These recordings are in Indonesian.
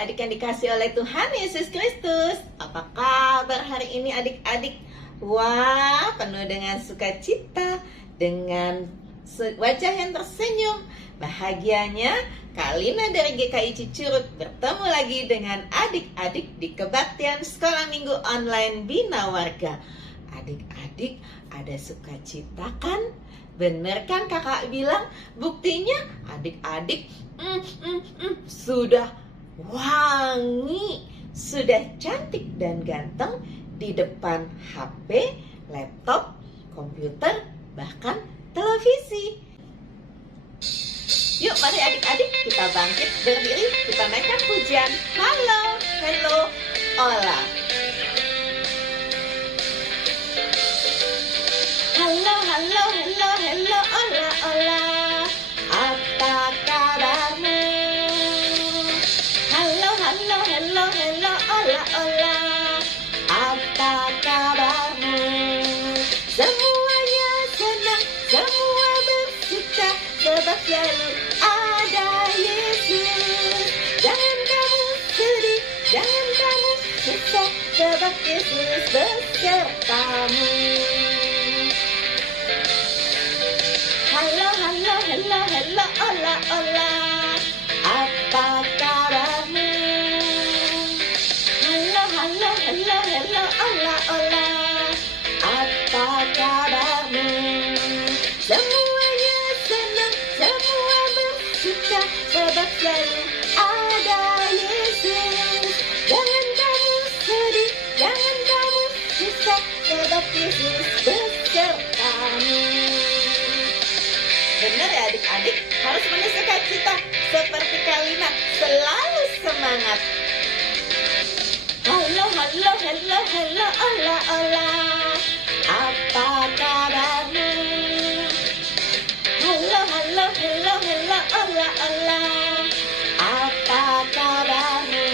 adik-adik yang dikasih oleh Tuhan Yesus Kristus. Apa kabar hari ini adik-adik? Wah, penuh dengan sukacita, dengan wajah yang tersenyum. Bahagianya Kalina dari GKI Cicurug bertemu lagi dengan adik-adik di kebaktian Sekolah Minggu Online Bina Warga. Adik-adik, ada sukacita kan? Bener kan kakak bilang? Buktinya adik-adik sudah wangi, sudah cantik dan ganteng di depan HP, laptop, komputer, bahkan televisi. Yuk mari adik-adik kita bangkit berdiri, kita naikkan pujian Halo, Hello, Ola. Halo, halo, hello, hello, ola, ola. Apa kabarmu? Halo, halo, hello, hello, ola, ola. Apa kabarmu? Semuanya senang, semua bersuka, sebab selalu ada Yesus. Jangan kamu sedih, jangan kamu susah, sebab Yesus besertamu. Halo, halo, hello, hello, ola, ola. Apa kabarmu? Halo, halo, hello, hello, ola, ola. Apa kabarmu? Semuanya senang, semua bersuka, sebab selalu ada Yesus. Jangan kamu sedih, jangan kamu susah, sebab Yesus besertamu. Benar ya adik-adik, harus penuh sukacita seperti Kalina, selalu semangat. Halo, halo, hello, hello, ola, ola. Apa kabarmu? Halo, halo, hello, hello, ola, ola. Apa kabarmu?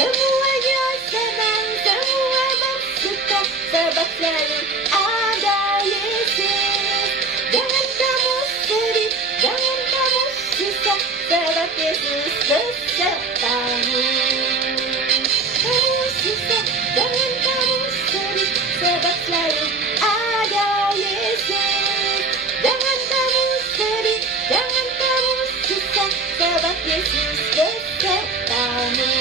Semuanya senang, semua bersuka, sebab selalu ada Yesus. Jangan kamu sedih, jangan kamu susah, sebab Yesus besertamu. Kamu susah, jangan kamu sedih, sebab selalu ada Yesus. Jangan kamu sedih, jangan kamu susah, sebab Yesus besertamu.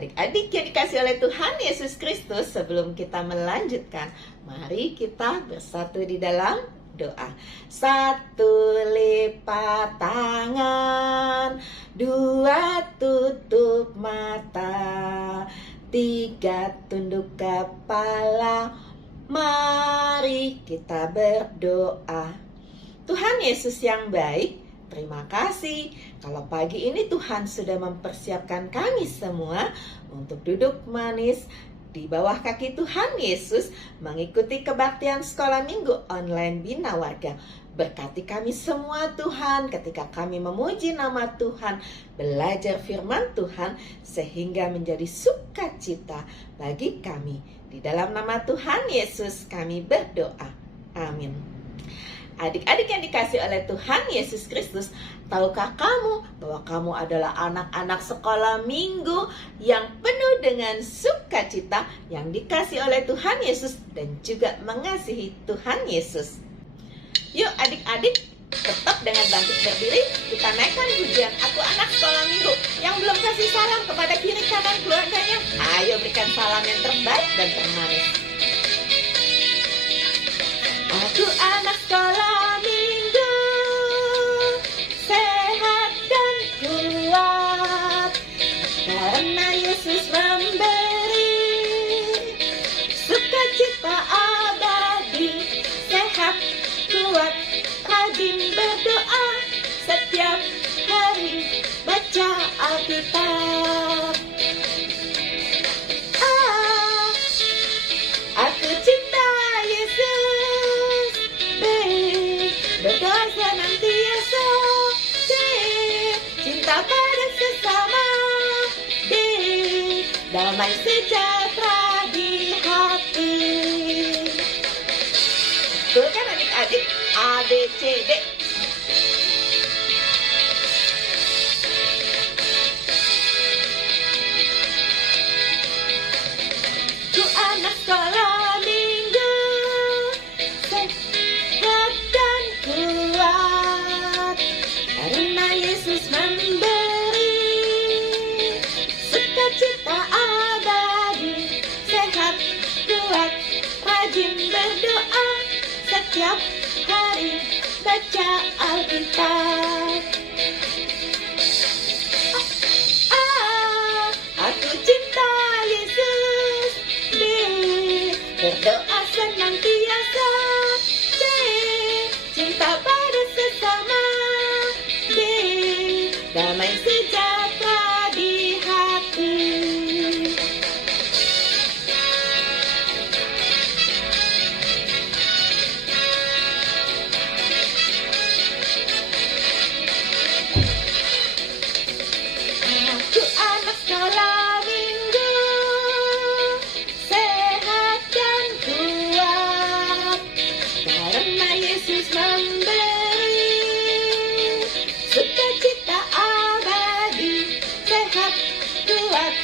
Adik-adik yang dikasih oleh Tuhan Yesus Kristus, sebelum kita melanjutkan, mari kita bersatu di dalam doa. Satu, lipat tangan. Dua, tutup mata. Tiga, tunduk kepala. Mari kita berdoa. Tuhan Yesus yang baik, terima kasih kalau pagi ini Tuhan sudah mempersiapkan kami semua untuk duduk manis di bawah kaki Tuhan Yesus mengikuti kebaktian Sekolah Minggu Online Bina Warga. Berkati kami semua Tuhan ketika kami memuji nama Tuhan, belajar firman Tuhan sehingga menjadi sukacita bagi kami. Di dalam nama Tuhan Yesus kami berdoa. Amin. Adik-adik yang dikasih oleh Tuhan Yesus Kristus, tahukah kamu bahwa kamu adalah anak-anak sekolah minggu yang penuh dengan sukacita yang dikasih oleh Tuhan Yesus dan juga mengasihi Tuhan Yesus? Yuk adik-adik, tetap dengan bangkit berdiri, kita naikkan pujian Aku Anak Sekolah Minggu. Yang belum kasih salam kepada kiri kanan keluarganya, ayo berikan salam yang terbaik dan termanis. Aku anak sekolah minggu, sehat dan kuat, karena Yesus memberi sukacita abadi. Sehat, kuat, rajin berdoa, setiap hari baca Alkitab. Aku cinta Yesus, berdoa senantiasa, cinta pada sesama, damai sejahtera di hati. B, C, D. Ku anak sekolah minggu, sehat dan kuat, karena Yesus memberi sukacita abadi. Sehat, kuat, rajin berdoa, setiap hari baca Alkitab. Aku cinta Yesus. B, berdoa senantiasa. C, cinta pada sesama. D, damai sejahtera di hati. Aku anak sekolah minggu, sehat dan kuat, karena Yesus memberi sukacita abadi. Sehat, kuat,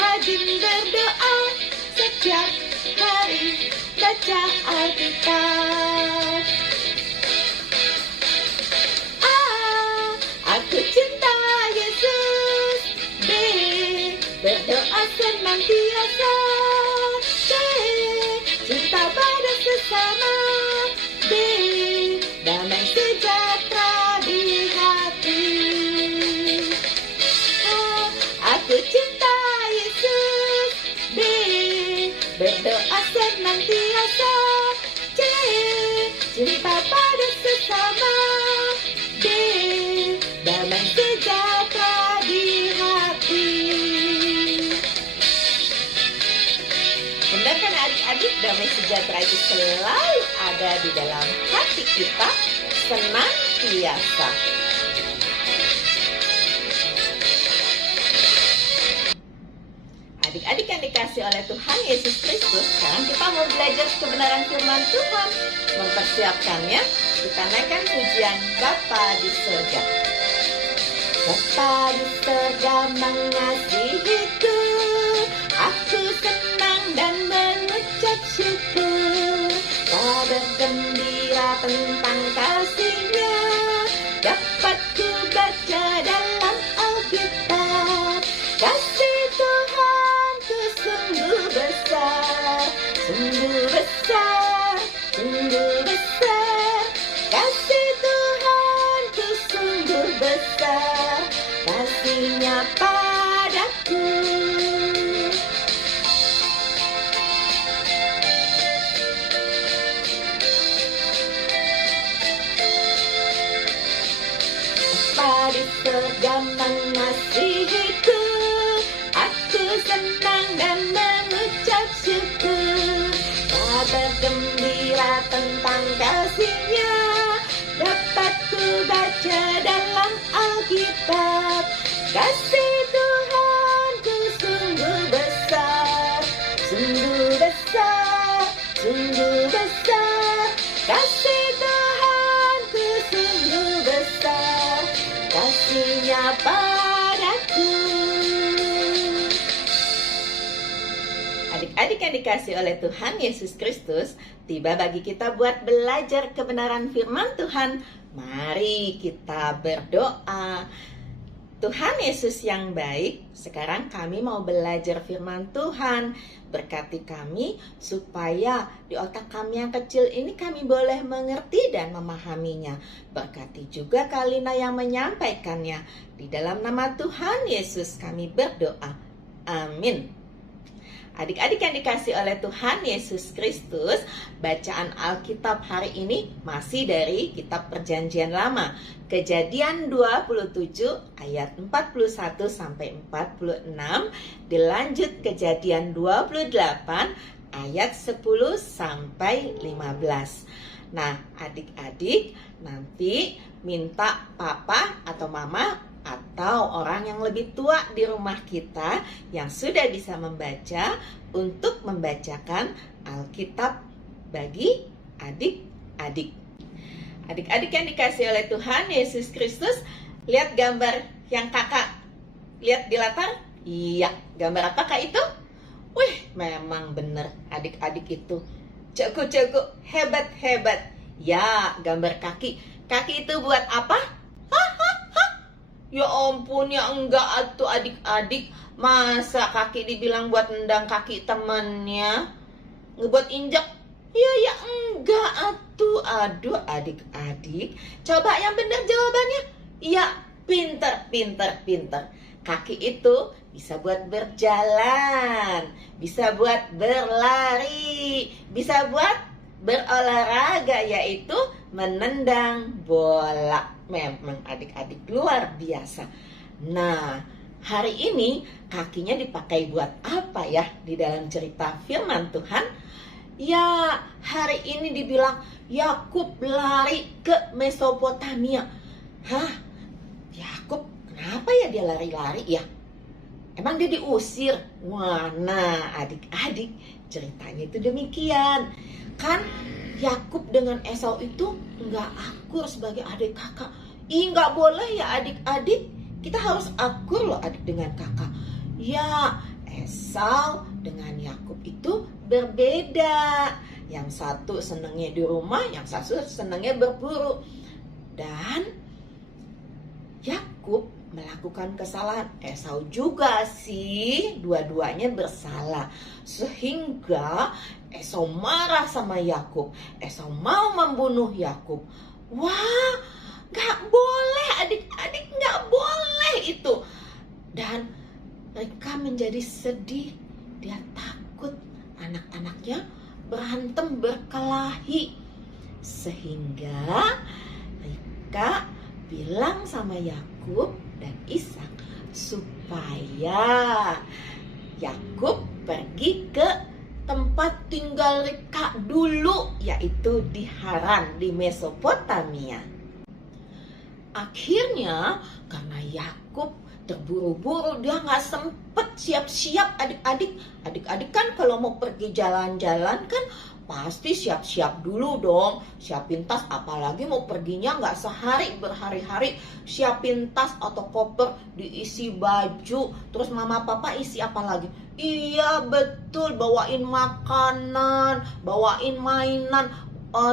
rajin berdoa, setiap hari baca Alkitab. Aku cinta Yesus. B, berdoa senantiasa. C, cinta pada sesama. D, damai sejahtera di hati. Aku cinta Yesus. B, berdoa senantiasa. C, cinta pada sesama. D, damai sejahtera di hati. Hendaknya adik-adik, damai sejahtera itu selalu ada di dalam hati kita senantiasa. Adik-adik yang dikasih oleh Tuhan Yesus Kristus, sekarang kita mau belajar kebenaran firman Tuhan. Mempersiapkannya, kita naikkan pujian Bapa di surga. Bapa di surga mengasihiku, aku senang dan mengucap syukur. Tak bergembira tentang kasih-Nya, dapat ku baca dalam Alkitab. Kasih Tuhanku sungguh besar, sungguh besar, sungguh besar. Kasih Tuhanku sungguh besar, kasih-Nya padaku. Bapa di surga mengasihiku, aku senang dan mengucap syukur. Tak bergembira tentang kasih-Nya, dapat ku baca dalam Alkitab. Kasih Tuhanku sungguh besar, sungguh besar, sungguh besar. Kasih Tuhanku sungguh besar, kasih-Nya padaku. Adik-adik yang dikasih oleh Tuhan Yesus Kristus, tiba bagi kita buat belajar kebenaran firman Tuhan. Mari kita berdoa. Tuhan Yesus yang baik, sekarang kami mau belajar firman Tuhan. Berkati kami supaya di otak kami yang kecil ini kami boleh mengerti dan memahaminya. Berkati juga Kalina yang menyampaikannya. Di dalam nama Tuhan Yesus kami berdoa. Amin. Adik-adik yang dikasih oleh Tuhan Yesus Kristus, bacaan Alkitab hari ini masih dari kitab Perjanjian Lama. Kejadian 27 ayat 41 sampai 46, dilanjut Kejadian 28 ayat 10 sampai 15. Nah, adik-adik nanti minta papa atau mama atau orang yang lebih tua di rumah kita yang sudah bisa membaca untuk membacakan Alkitab bagi adik-adik. Adik-adik yang dikasih oleh Tuhan Yesus Kristus, lihat gambar yang kakak lihat di latar? Iya, gambar apakah itu? Wih, memang bener adik-adik itu jago-jago, hebat-hebat. Ya, gambar kaki. Kaki itu buat apa? Ya ampun, ya enggak atuh adik-adik. Masa kaki dibilang buat nendang kaki temannya? Ngebuat injak? Ya enggak atuh. Aduh adik-adik, coba yang benar jawabannya. Iya, pinter. Kaki itu bisa buat berjalan, bisa buat berlari, bisa buat berolahraga, yaitu menendang bola. Memang adik-adik luar biasa. Nah, hari ini kakinya dipakai buat apa ya di dalam cerita firman Tuhan? Ya, hari ini dibilang Yakub lari ke Mesopotamia. Hah? Yakub kenapa ya dia lari-lari ya? Emang dia diusir? Wah, nah adik-adik, ceritanya itu demikian. Kan Yakub dengan Esau itu nggak akur sebagai adik kakak. Ih, nggak boleh ya adik-adik. Kita harus akur loh adik dengan kakak. Ya, Esau dengan Yakub itu berbeda. Yang satu senangnya di rumah, yang satu senangnya berburu. Dan Yakub melakukan kesalahan. Esau juga sih, dua-duanya bersalah. Sehingga Esau marah sama Yakub. Esau mau membunuh Yakub. Wah, gak boleh adik-adik, gak boleh itu. Dan mereka menjadi sedih. Dia takut anak-anaknya berantem berkelahi. Sehingga mereka bilang sama Yakub dan Ishak supaya Yakub pergi ke tempat tinggal Ribka dulu, yaitu di Haran, di Mesopotamia. Akhirnya karena Yakub terburu-buru, dia nggak sempet siap-siap adik-adik. Adik-adik kan kalau mau pergi jalan-jalan kan pasti siap-siap dulu dong. Siapin tas, apalagi mau perginya nggak sehari, berhari-hari. Siapin tas atau koper, diisi baju. Terus mama papa isi apa lagi? Iya betul, bawain makanan, bawain mainan.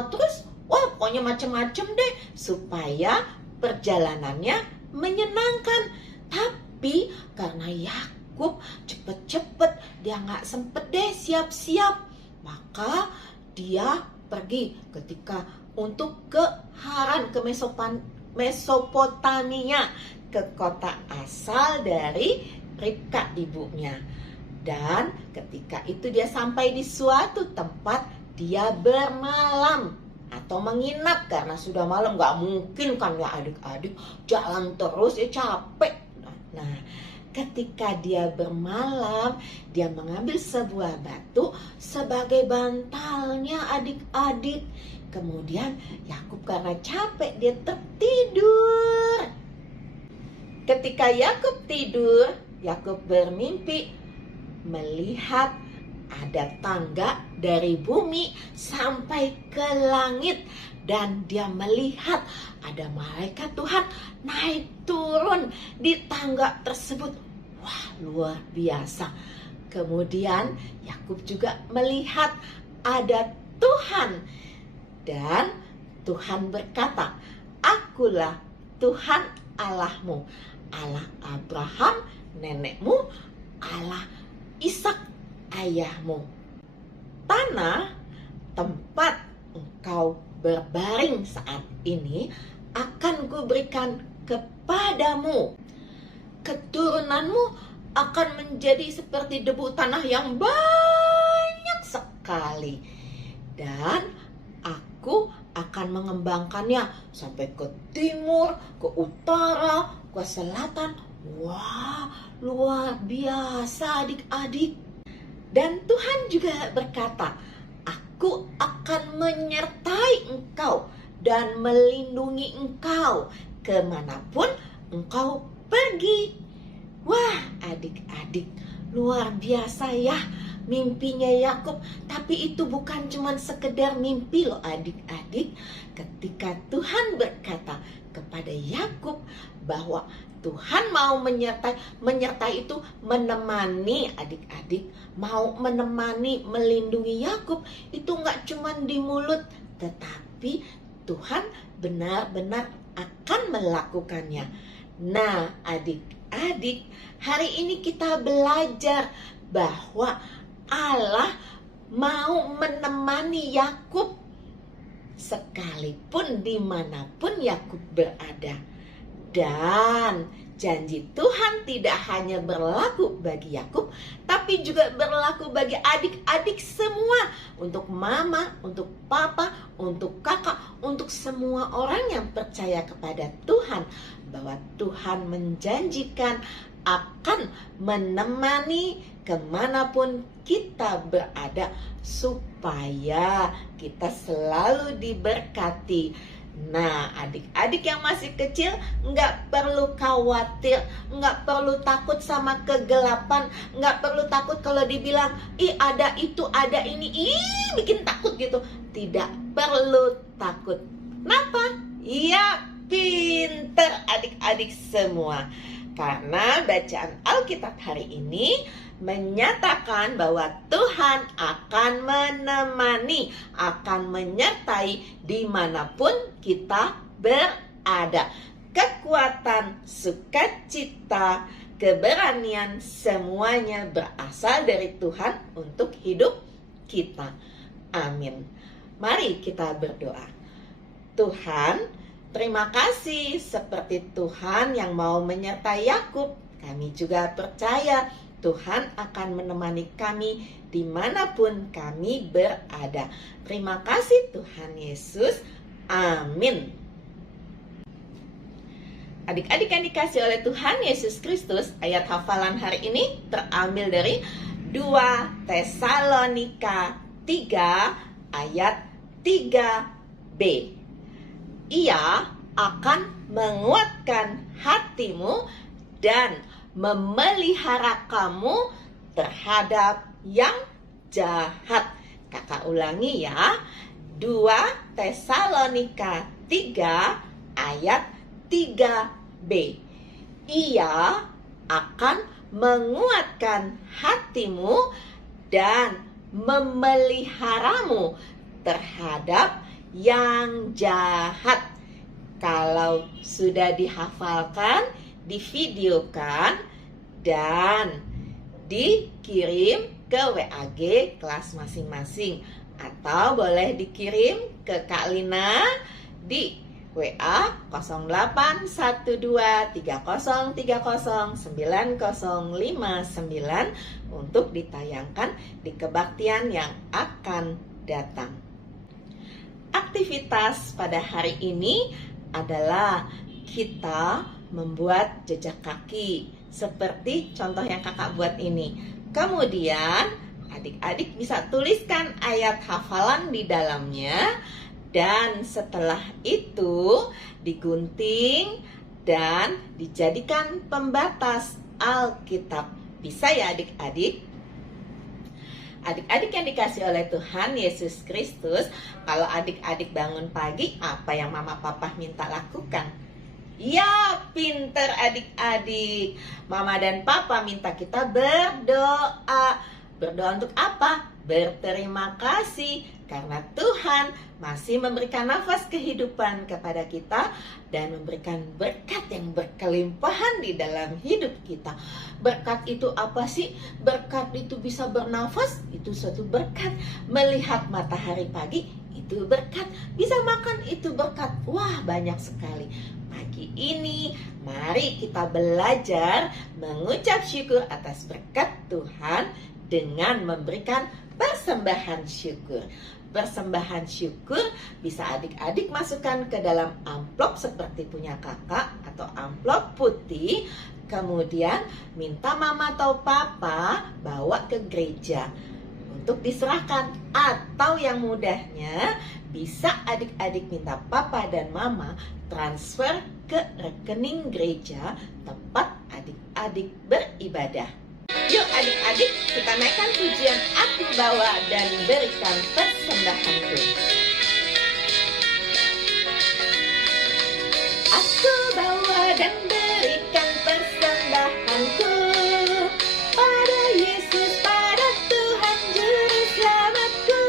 Terus wah pokoknya macem-macem deh supaya perjalanannya menyenangkan. Tapi karena Yakub cepet-cepet, dia nggak sempet deh siap-siap. Maka dia pergi untuk ke Haran, ke Mesopotamia, ke kota asal dari Ribka ibunya. Dan ketika itu dia sampai di suatu tempat, dia bermalam atau menginap karena sudah malam. Gak mungkin kan ya adik-adik jalan terus, ya capek. Nah, ketika dia bermalam, dia mengambil sebuah batu sebagai bantalnya adik-adik. Kemudian Yakub karena capek, dia tertidur. Ketika Yakub tidur, Yakub bermimpi melihat ada tangga dari bumi sampai ke langit. Dan dia melihat ada malaikat Tuhan naik turun di tangga tersebut. Wah, luar biasa. Kemudian Yakub juga melihat ada Tuhan. Dan Tuhan berkata, "Akulah Tuhan Allahmu, Allah Abraham nenekmu, Allah Ishak ayahmu. Tanah tempat engkau berbaring saat ini akan kuberikan kepadamu. Keturunanmu akan menjadi seperti debu tanah yang banyak sekali. Dan aku akan mengembangkannya sampai ke timur, ke utara, ke selatan." Wah, luar biasa adik-adik. Dan Tuhan juga berkata, "Aku akan menyertai engkau dan melindungi engkau kemanapun engkau pergi." Wah, adik-adik, luar biasa ya. mimpinya Yakub. Tapi itu bukan cuma sekedar mimpi loh adik-adik. Ketika Tuhan berkata kepada Yakub bahwa Tuhan mau menyertai itu menemani adik-adik, mau menemani, melindungi Yakub, itu nggak cuma di mulut, tetapi Tuhan benar-benar akan melakukannya. Nah, adik-adik, hari ini kita belajar bahwa Allah mau menemani Yakub sekalipun dimanapun Yakub berada. Dan janji Tuhan tidak hanya berlaku bagi Yakub, tapi juga berlaku bagi adik-adik semua. Untuk mama, untuk papa, untuk kakak, untuk semua orang yang percaya kepada Tuhan. Bahwa Tuhan menjanjikan akan menemani kemanapun kita berada, supaya kita selalu diberkati. Nah, adik-adik yang masih kecil nggak perlu khawatir, nggak perlu takut sama kegelapan, nggak perlu takut kalau dibilang, ih ada itu, ada ini, ih bikin takut gitu. Tidak perlu takut. Kenapa? Iya, pinter adik-adik semua. Karena bacaan Alkitab hari ini menyatakan bahwa Tuhan akan menemani, akan menyertai dimanapun kita berada. Kekuatan, sukacita, keberanian, semuanya berasal dari Tuhan untuk hidup kita. Amin. Mari kita berdoa. Tuhan, terima kasih seperti Tuhan yang mau menyertai Yakub. Kami juga percaya Tuhan akan menemani kami dimanapun kami berada. Terima kasih Tuhan Yesus. Amin. Adik-adik yang dikasih oleh Tuhan Yesus Kristus, ayat hafalan hari ini terambil dari 2 Tesalonika 3 ayat 3b. Ia akan menguatkan hatimu dan memelihara kamu terhadap yang jahat. Kakak ulangi ya. 2 Tesalonika 3 ayat 3b. Ia akan menguatkan hatimu dan memeliharamu terhadap yang jahat. Kalau sudah dihafalkan, divideokan dan dikirim ke WAG kelas masing-masing, atau boleh dikirim ke Kak Lina di WA 081230309059 untuk ditayangkan di kebaktian yang akan datang. Aktivitas pada hari ini adalah kita membuat jejak kaki seperti contoh yang kakak buat ini. Kemudian adik-adik bisa tuliskan ayat hafalan di dalamnya, dan setelah itu digunting dan dijadikan pembatas Alkitab. Bisa ya adik-adik? Adik-adik yang dikasih oleh Tuhan Yesus Kristus, kalau adik-adik bangun pagi, apa yang mama papa minta lakukan? Ya, pinter adik-adik. Mama dan papa minta kita berdoa. Berdoa untuk apa? Berterima kasih karena Tuhan masih memberikan nafas kehidupan kepada kita dan memberikan berkat yang berkelimpahan di dalam hidup kita. Berkat itu apa sih? Berkat itu bisa bernafas, itu suatu berkat. Melihat matahari pagi, itu berkat. Bisa makan, itu berkat. Wah, banyak sekali. Pagi ini, mari kita belajar mengucap syukur atas berkat Tuhan dengan memberikan persembahan syukur. Persembahan syukur bisa adik-adik masukkan ke dalam amplop seperti punya kakak atau amplop putih. Kemudian minta mama atau papa bawa ke gereja untuk diserahkan. Atau yang mudahnya bisa adik-adik minta papa dan mama transfer ke rekening gereja tempat adik-adik beribadah. Yuk adik-adik, kita naikkan pujian Aku Bawa dan Berikan Persembahanku. Aku bawa dan berikan persembahanku pada Yesus, pada Tuhan Juru Selamatku.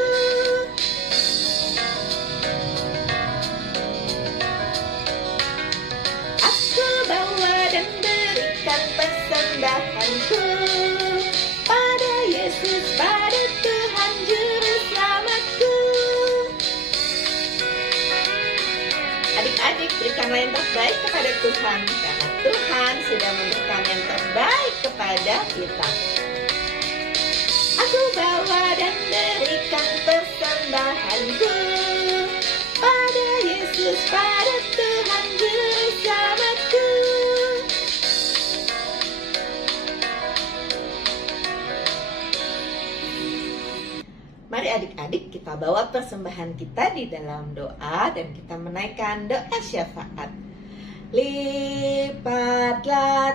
Aku bawa dan berikan persembahanku pada Yesus, pada Tuhan Juru Selamatku. Adik-adik, berikanlah yang terbaik kepada Tuhan, karena Tuhan sudah memberikan yang terbaik kepada kita. Aku bawa dan berikan persembahanku pada Yesus, pada Tuhan Juru Selamatku. Mari adik-adik, kita bawa persembahan kita di dalam doa dan kita menaikkan doa syafaat. Lipatlah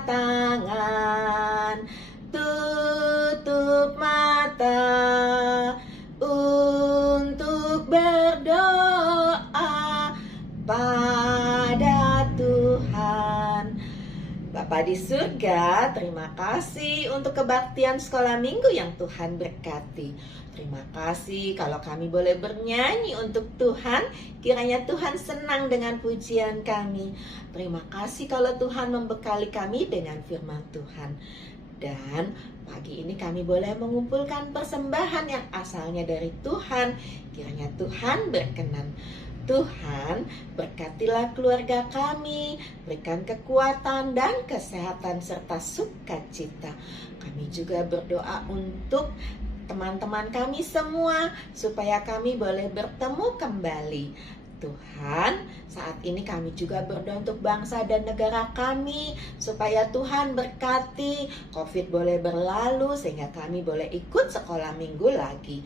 tangan, tutup mata untuk berdoa pada Tuhan. Bapa di surga, terima kasih untuk kebaktian sekolah minggu yang Tuhan berkati. Terima kasih kalau kami boleh bernyanyi untuk Tuhan. Kiranya Tuhan senang dengan pujian kami. Terima kasih kalau Tuhan membekali kami dengan firman Tuhan. Dan pagi ini kami boleh mengumpulkan persembahan yang asalnya dari Tuhan. Kiranya Tuhan berkenan. Tuhan, berkatilah keluarga kami, berikan kekuatan dan kesehatan serta sukacita. Kami juga berdoa untuk teman-teman kami semua supaya kami boleh bertemu kembali. Tuhan, saat ini kami juga berdoa untuk bangsa dan negara kami supaya Tuhan berkati, COVID boleh berlalu sehingga kami boleh ikut sekolah minggu lagi.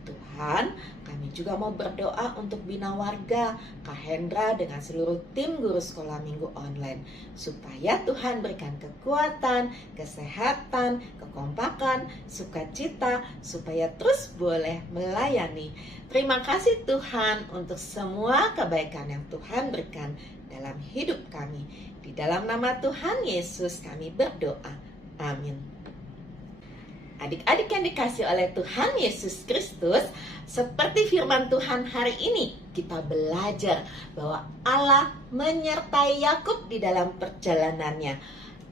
Tuhan, kami juga mau berdoa untuk Bina Warga, Kak Hendra dengan seluruh tim guru sekolah minggu online. Supaya Tuhan berikan kekuatan, kesehatan, kekompakan, sukacita, supaya terus boleh melayani. Terima kasih Tuhan untuk semua kebaikan yang Tuhan berikan dalam hidup kami. Di dalam nama Tuhan Yesus kami berdoa. Amin. Adik-adik yang dikasih oleh Tuhan Yesus Kristus, seperti firman Tuhan hari ini, kita belajar bahwa Allah menyertai Yakub di dalam perjalanannya.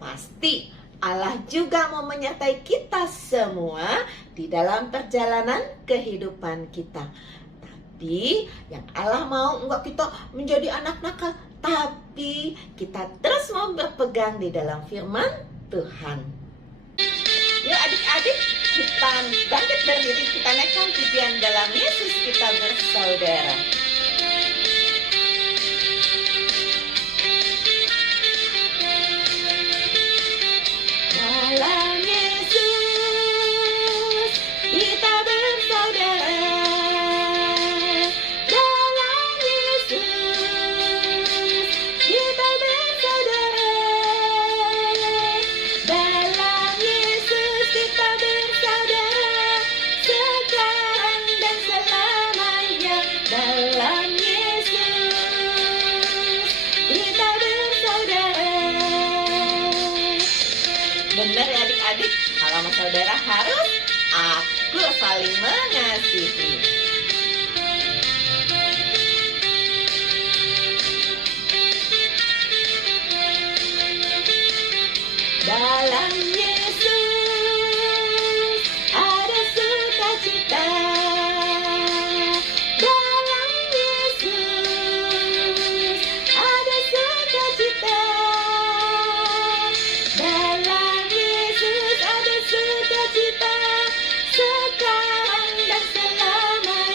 Pasti Allah juga mau menyertai kita semua di dalam perjalanan kehidupan kita. Tapi yang Allah mau enggak kita menjadi anak nakal, tapi kita terus mau berpegang di dalam firman Tuhan. Yuk adik-adik, kita bangkit berdiri, kita naikkan pujian dalam Yesus kita bersaudara. Dalam Yesus kita bersaudara. Dalam Yesus kita bersaudara. Dalam Yesus kita bersaudara sekarang dan selamanya. Dalam Yesus kita bersaudara. Benar ya adik-adik, kalau sama saudara harus aku saling mengasihi. Dalam Yesus ada sukacita. Dalam Yesus ada sukacita. Dalam Yesus ada sukacita sekarang dan selamanya.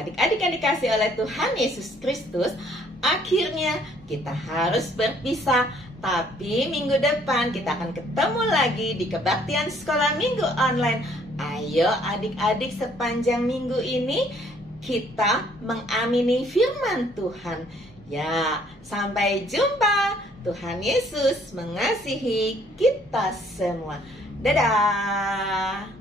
Adik-adik yang dikasih oleh Tuhan Yesus Kristus, akhirnya kita harus berpisah. Tapi minggu depan kita akan ketemu lagi di kebaktian sekolah minggu online. Ayo adik-adik, sepanjang minggu ini kita mengamini firman Tuhan. Ya, sampai jumpa. Tuhan Yesus mengasihi kita semua. Dadah.